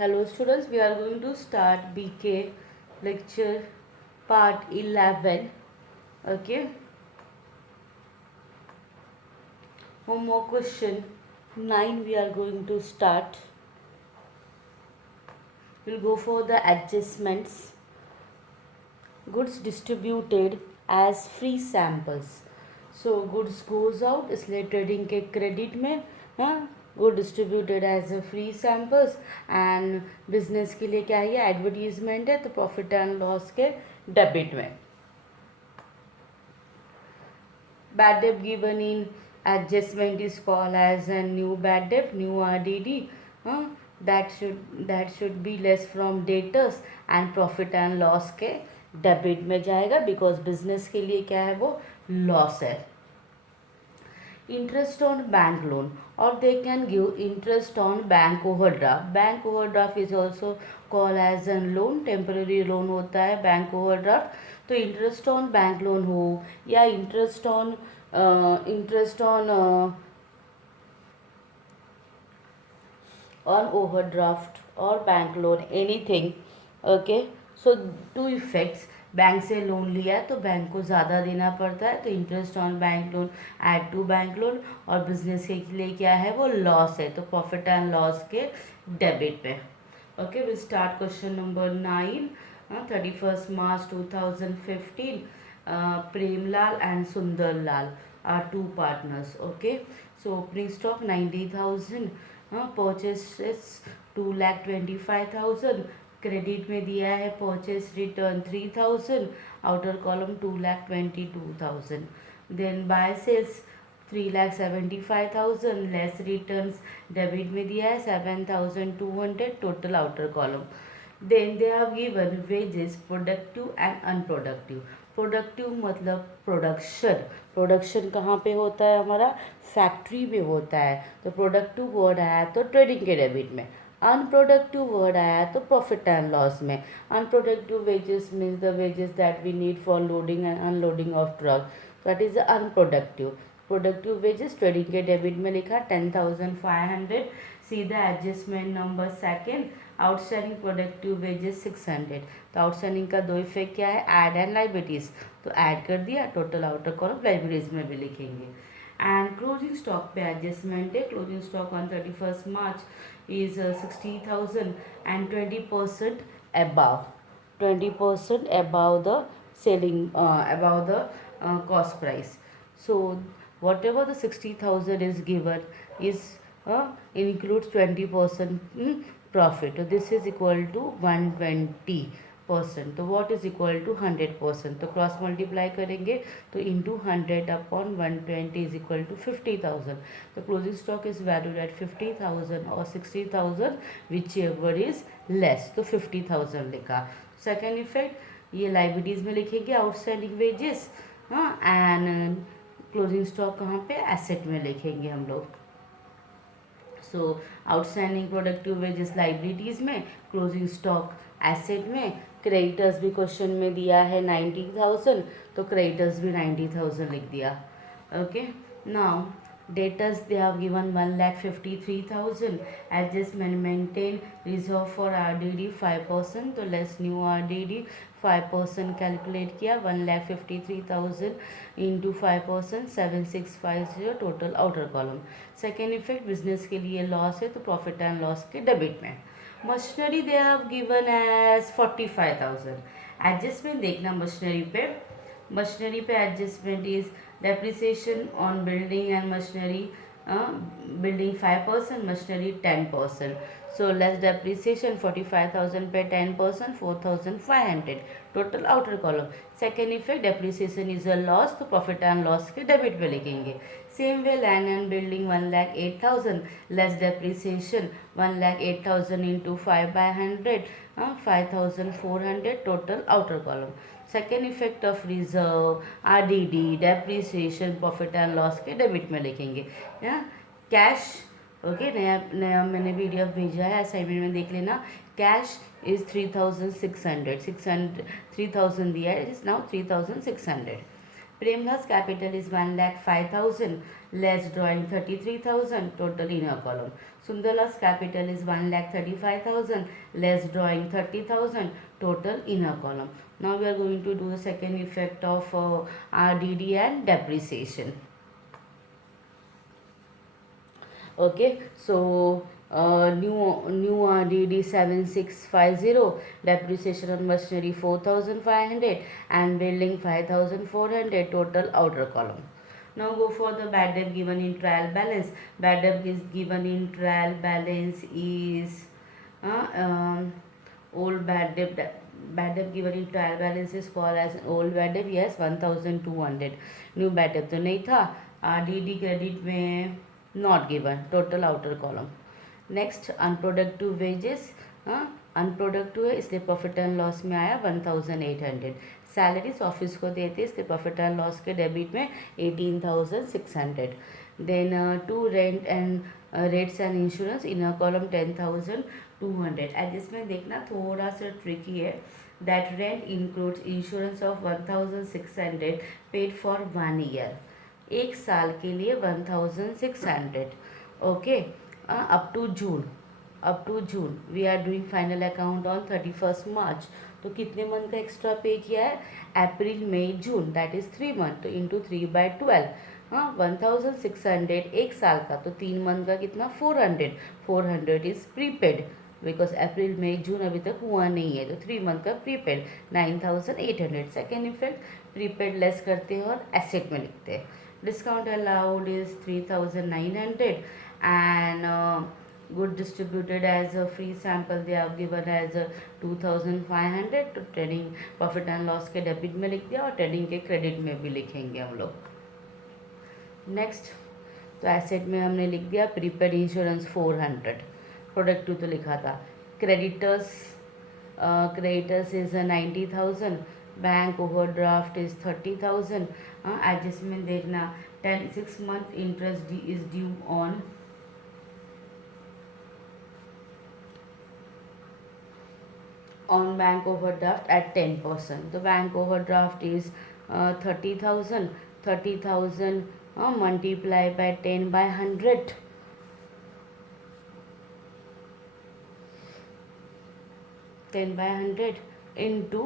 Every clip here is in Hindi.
Hello students, we are going to start BK lecture part 11. Okay, one more question 9 we are going to start. We'll go for the adjustments. Goods distributed as free samples. So goods goes out इसलिए ट्रेडिंग के क्रेडिट में हाँ good distributed as a free samples and business के लिए क्या है ये एडवर्टीजमेंट है तो प्रॉफिट एंड लॉस के डेबिट में bad debt given in adjustment is called as a new bad debt, new RDD. uh, that should be less from debtors and profit and loss के डेबिट में जाएगा बिकॉज बिजनेस के लिए क्या है वो लॉस है. Interest on bank loan, or they can give interest on bank overdraft. Bank overdraft is also called as a loan, temporary loan होता है bank overdraft. तो interest on bank loan हो या interest on overdraft or bank loan, anything. Okay, so two effects. Bank से लोन लिया है तो बैंक को ज़्यादा देना पड़ता है तो interest on bank loan add to bank loan, और बिजनेस के लिए क्या है वो लॉस है तो प्रॉफिट एंड लॉस के डेबिट पे. Okay, we start question number 9. 31st March 2015, Premlal and Sundarlal are two partners. Okay, so opening stock 90,000, purchases 2,25,000, credit में दिया है purchase return 3,000, outer column 2,22,000. Then by sales 3,75,000, less returns debit में दिया है 7,200, total outer column. Then they have given wages productive and unproductive. Productive मतलब प्रोडक्शन कहाँ पे होता है हमारा फैक्ट्री में होता है तो प्रोडक्टिव वर्ड आया तो ट्रेडिंग के डेबिट में. अनप्रोडक्टिव वर्ड आया तो प्रॉफिट एंड लॉस में. Unproductive wages means the wages that we need for loading and unloading of truck, that is unproductive. Productive wages trading के डेबिट में लिखा 10,500. See the adjustment number second. Outstanding productive wages 600. तो आउटस्टैंडिंग का दो इफेक्ट क्या है, ऐड एंड लाइबिलिटीज, तो ऐड कर दिया, टोटल आउटर कॉलम लाइबिलिटीज में भी लिखेंगे. एंड क्लोजिंग स्टॉक पे एडजस्टमेंट है. Closing stock on 31st March is 60,000 and 20% above 20% above the selling above the cost price. So whatever the 60,000 is given is includes 20% profit. So this is equal to 120%. तो what is equal to 100%. तो क्रॉस मल्टीप्लाई करेंगे तो into 100 upon 120 is equal to 50,000. तो closing stock is valued at 50,000 और 60,000 विच एवर इज लेस, तो 50,000 लिखा. सेकेंड इफेक्ट ये लाइबिलिटीज में लिखेंगे आउटस्टैंडिंग वेजेस. हाँ, एंड क्लोजिंग स्टॉक कहाँ पे एसेट में लिखेंगे हम लोग. सो आउटस्टैंडिंग प्रोडक्टिव वेजेस लाइबिलिटीज़ में, क्लोजिंग स्टॉक एसेट में. क्रेडिटर्स भी क्वेश्चन में दिया है 90,000 तो क्रेडिटर्स भी 90,000 लिख दिया. Okay, now debtors they have given 1,53,000. adjustment maintain reserve for RDD 5%, तो लेस न्यू RDD 5% कैलकुलेट किया. 1,53,000 into 5%, 7,650, total outer column. Second effect business के लिए लॉस है तो प्रॉफिट एंड लॉस के डेबिट में. Machinery they have given as 45,000. Adjustment देखना मशीनरी पे adjustment is depreciation on building and machinery, building 5%, machinery 10%. So less depreciation 45,000 पे 10%, 4,500, total outer column. Second effect depreciation is a loss तो profit and loss के debit पे लिखेंगे. Same way land and building 1,08,000, less depreciation 1,08,000 into 5/100, 5,400, total outer column. Second effect of reserve RDD depreciation profit and loss के डेबिट में लिखेंगे. कैश ओके, नया मैंने वीडियो भेजा है, असाइनमेंट में देख लेना. कैश इज 3,600, 3,000 दिया है, it is now 3,600. Premna's capital is 1,05,000, less drawing 33,000, total inner column. Sundarla's capital is 1,35,000, less drawing 30,000, total inner column. Now we are going to do the second effect of RDD and depreciation. Okay, so new RDD 7650, depreciation on machinery 4,500 and building 5,400, total outer column. Now go for the bad debt given in trial balance. Bad debt is given in trial balance is old bad debt. Bad debt given in trial balance is called as old bad debt. Yes, 1,200. New bad debt तो नहीं था. RDD क्रेडिट में not given, total outer column. Next unproductive wages, unproductive है इसलिए प्रॉफिट एंड लॉस में आया 1,800. सैलरीज ऑफिस को देते इसलिए प्रॉफिट एंड लॉस के डेबिट में 18,600. Then to rent and rates and insurance inner column 10,200. Adjustment देखना थोड़ा सा ट्रिकी है. That rent includes insurance of 1,600 paid for 1 year. एक साल के लिए 1,600. Okay, up to June we are doing final account on 31st March. तो कितने मंथ का एक्स्ट्रा पे किया है? अप्रैल मई जून, दैट इज 3 मंथ. तो इंटू 3/12. 1,600 एक साल का, तो 3 मंथ का कितना? 400 इज प्रीपेड बिकॉज अप्रैल मई जून अभी तक हुआ नहीं है, तो 3 मंथ का prepaid 9,800. Second effect, prepaid less करते हैं और एसेट में लिखते हैं. Discount allowed is 3,900 and good distributed as a free sample they have given as 2,500. तो ट्रेडिंग प्रॉफिट एंड लॉस के डेबिट में लिख दिया और ट्रेडिंग के क्रेडिट में भी लिखेंगे हम लोग. नेक्स्ट, तो एसेट में हमने लिख दिया प्रीपेड इंश्योरेंस 400. प्रोडक्टिव तो लिखा था. Creditors is 90,000. Bank overdraft is 30,000. Adjustment देखना 6 month interest is due on bank overdraft at 10%. The bank overdraft is 30,000 multiply by 10 by 100. 10 by 100 into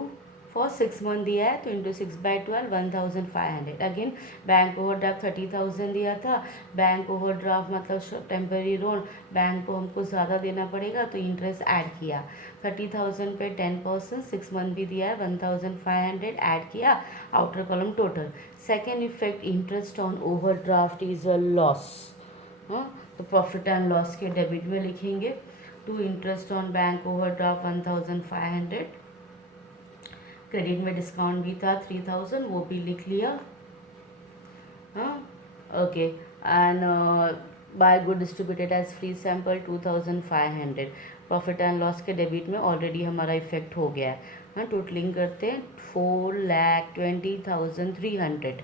for 6 month दिया है तो इंटू 6/12 1,500. अगेन बैंक ओवरड्राफ्ट 30,000 दिया था. बैंक ओवरड्राफ्ट मतलब टेम्पररी लोन, बैंक को हमको ज़्यादा देना पड़ेगा तो इंटरेस्ट ऐड किया. 30,000 पे 10%, 6 मंथ भी दिया है 1,500 ऐड किया. Outer column total. Second effect, interest on overdraft is a loss. तो प्रॉफिट एंड लॉस के डेबिट में लिखेंगे. To interest on bank overdraft 1,500. Credit में डिस्काउंट भी था 3,000, वो भी लिख लिया. Okay, and by good distributed as free sample 2,500. Profit and loss के डेबिट में ऑलरेडी हमारा इफेक्ट हो गया है. टोटलिंग करते हैं 4,20,300.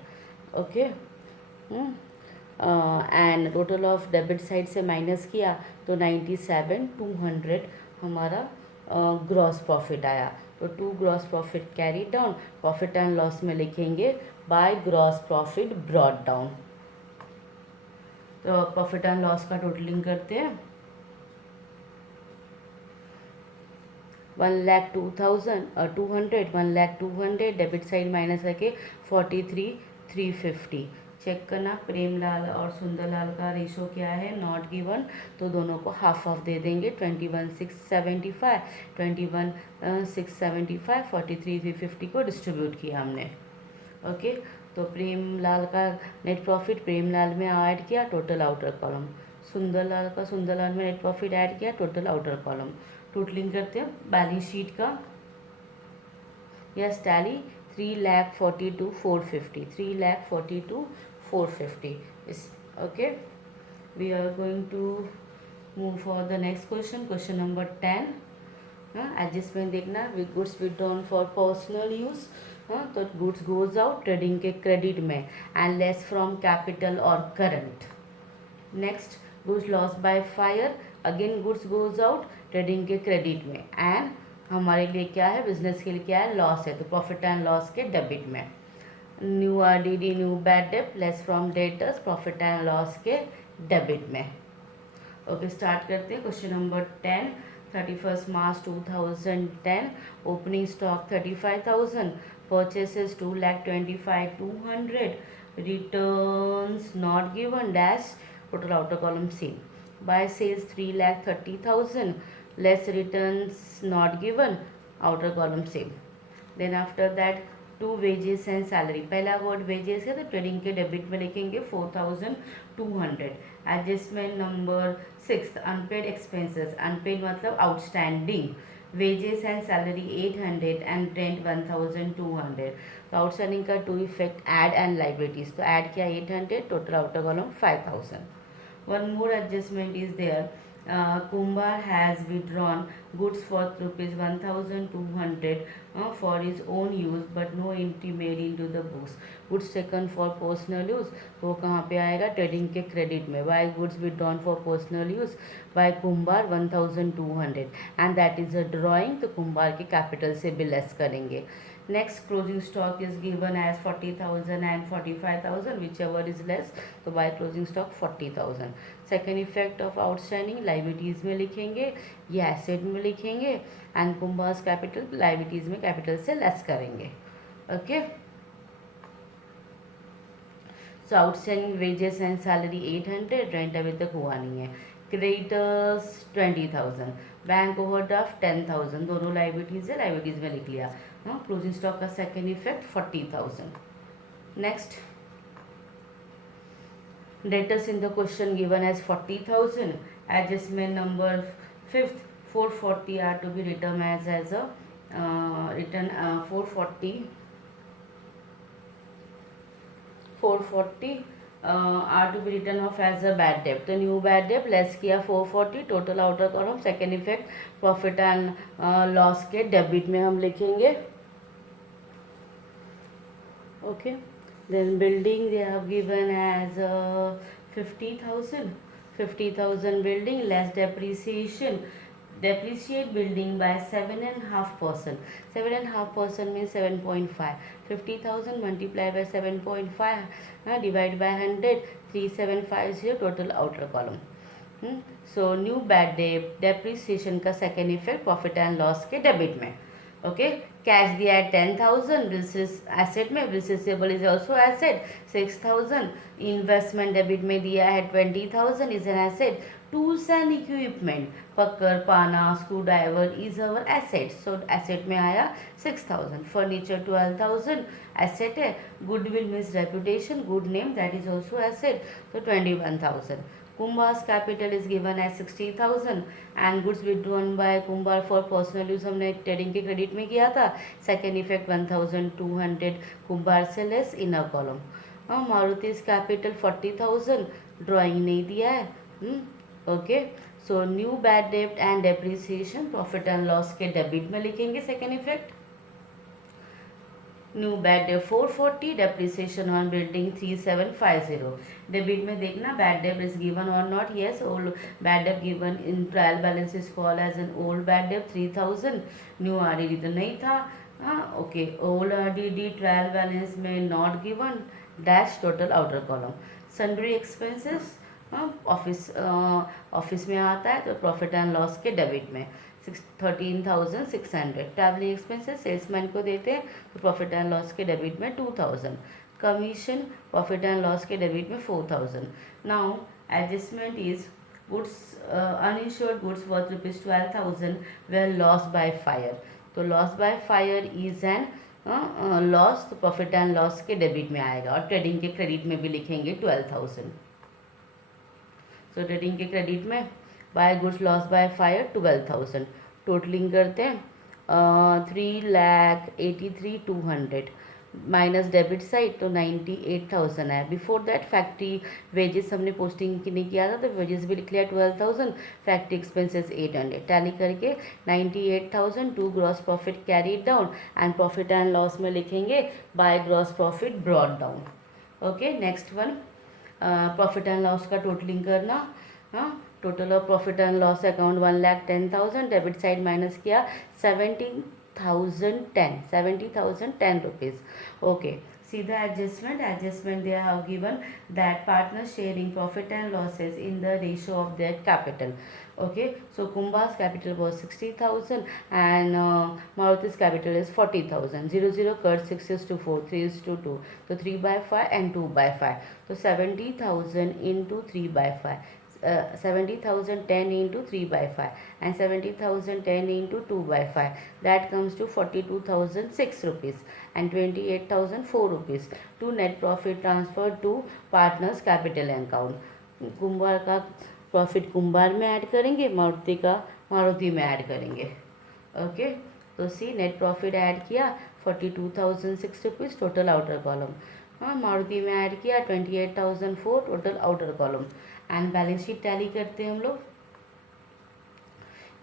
Okay, and total of debit side से माइनस किया तो 97,200 हमारा ग्रॉस प्रॉफिट आया. तो 2 gross profit carry down. Profit and loss में लिखेंगे by gross profit brought down. तो प्रॉफिट एंड लॉस का टोटलिंग करते हैं. 1,02,200 डेबिट साइड माइनस करके 43,350. चेक करना प्रेमलाल और सुंदरलाल का रेशो क्या है, नॉट गिवन, तो दोनों को हाफ हाफ दे देंगे. 21,675, 21,675, 43,350 को डिस्ट्रीब्यूट किया हमने. ओके, तो प्रेमलाल का नेट प्रॉफिट प्रेमलाल में ऐड किया, टोटल आउटर कॉलम. सुंदरलाल का सुंदरलाल में नेट प्रॉफिट ऐड किया, टोटल आउटर कॉलम. टोटलिंग करते हैं बैलेंस शीट का. Yes tally 3,42,450, 3,42,450 is okay. We are going to move for the next question. Question number 10. Adjustment देखना. With goods withdrawn for personal use, तो गुड्स गोज आउट ट्रेडिंग के क्रेडिट में एंड लेस फ्रॉम कैपिटल और current. Next, goods loss by fire, again goods goes out trading के क्रेडिट में एंड हमारे लिए क्या है, बिजनेस के लिए क्या है, लॉस है, तो प्रॉफिट एंड लॉस के डेबिट में. New RDD new bad debt less from debtors profit and loss के डेबिट में। ओके स्टार्ट करते हैं। Question number 10, 31 March 2010 opening stock 35,000, purchases 2,25,200, returns not given dash total outer column same, by sales 3,30,000 less returns not given outer column same. Then after that to wages and salary, पहला वर्ड वेजेस है तो ट्रेडिंग के डेबिट में लिखेंगे 4,200। Adjustment number 6 unpaid expenses, unpaid मतलब outstanding, wages and salary 800 and rent 1,200। तो आउटस्टैंडिंग का two effect add and liabilities, तो ऐड किया 800, total outer column 5,000। One more adjustment is there. Kumbar has withdrawn goods for rupees 1,200 for his own use, but no entry made into the books. Goods taken for personal use, तो वो कहाँ पे आएगा? ट्रेडिंग के क्रेडिट में। Why goods withdrawn for personal use by Kumbar 1,200 and that is a drawing, तो कुंभार के कैपिटल से भी लेस करेंगे। Next closing stock is given as 40,000 and 45,000 whichever is less, तो by closing stock 40,000। Second effect of outstanding liabilities में लिखेंगे या एसेट में लिखेंगे एंड कुंभार्स कैपिटल लाइबिलिटीज में कैपिटल से लेस करेंगे। Okay so outstanding wages and salary 800, rent अभी तक हुआ नहीं है। क्रेडिटर्स 20,000, बैंक ओवरड्राफ्ट 10,000, दोनों लाइबिलिटीज है, लाइबिलिटीज में लिख लिया। क्लोजिंग स्टॉक का second effect 40,000। Next debtors in the question given as 40,000, adjustment number 5 440 are to be return as a return 440 are to be return of as a bad debt, तो न्यू बैड डेप लेस किया 440, total outer column second effect profit and loss के डेबिट में हम लिखेंगे। Okay then building they have given as 50,000 building less depreciation, depreciate building by 7.5%, 7.5% means 7.5, 50,000 multiplied by 7.5 divide by 100, 3750 total outer column। So new bad debt depreciation का second effect profit and loss के डेबिट में। ओके कैश दिया है 10,000, बिल्स एसेट में, bills receivable is also asset 6,000, investment debit में दिया है 20,000 is an asset, tools and equipment पकड़ पाना screw driver is our asset, so asset में आया 6,000, फर्नीचर 12,000 एसेट है, goodwill means reputation, good name that is also asset, तो 21,000। Kumbhar's capital is given as 60,000 and goods withdrawn by Kumbhar for personal use हमने ट्रेडिंग के क्रेडिट में किया था। सेकेंड इफेक्ट 1,200 कुंभार से less inner column. Maruti's capital 40,000, drawing नहीं दिया है। Okay so new bad debt and depreciation profit and loss के डेबिट में लिखेंगे second effect. New bad debt 440, depreciation on building 3,750। Debit में देखना बैड डेट इज गिवन और not, yes old bad debt given in trial balance is call as an old bad debt 3,000, new RDD तो नहीं था। Okay old RDD trial balance में not given dash total outer column. Sundry expenses office में आता है तो प्रॉफिट एंड लॉस के डेबिट में 13,600। ट्रैवलिंग एक्सपेंसेस सेल्समैन को देते हैं तो प्रॉफिट एंड लॉस के डेबिट में 2,000। कमीशन प्रॉफिट एंड लॉस के डेबिट में 4,000। Now adjustment is goods uninsured goods worth ₹12,000 where loss by fire, तो loss by fire is an loss, तो प्रॉफिट एंड लॉस के डेबिट में आएगा और ट्रेडिंग के क्रेडिट में भी लिखेंगे 12,000। सो ट्रेडिंग के क्रेडिट में by goods loss by fire 12,000, totalling करते हैं 3,83,200 माइनस डेबिट साइड तो 98,000 है। बिफोर दैट फैक्ट्री वेजेस हमने पोस्टिंग के नहीं किया था तो वेजेस भी लिख लिया 12,000, फैक्ट्री एक्सपेंसेस 800, टैली करके 98,000 to gross profit carried down and profit and loss में लिखेंगे by gross profit brought down. Okay next one profit and loss का टोटलिंग करना। Total of profit and loss account 1,10,000, debit side minus किया 70,010 rupees. Okay See the adjustment they have given that partners sharing profit and losses in the ratio of their capital. Okay, so Kumbha's capital was 60,000 and Maruti's capital is 40,000. 0 cut 6 is to 4, 3 is to 2. So 3 by 5 and 2 by 5. So 70,000 into 3 by 5. 70,000 10 into 3 by 5 and 70,000 10 into 2 by 5, that comes to 42,006 rupees and 28,004 rupees to net profit transferred to partners capital account. कुंभार का प्रॉफिट कुंभार में ऐड करेंगे, मारुति का मारुति में ऐड करेंगे. ओके, तो सी नेट प्रॉफिट ऐड किया 42,006 रुपीज़ टोटल आउटर कॉलम. हाँ, मारुति में ऐड किया 28,004 total outer column. And balance sheet tally करते हैं हम लोग.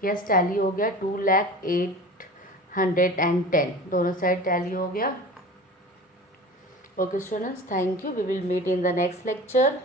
यस, टैली हो गया 2,08,10 दोनों साइड टैली हो गया. Okay students, thank you. We will meet in the next lecture.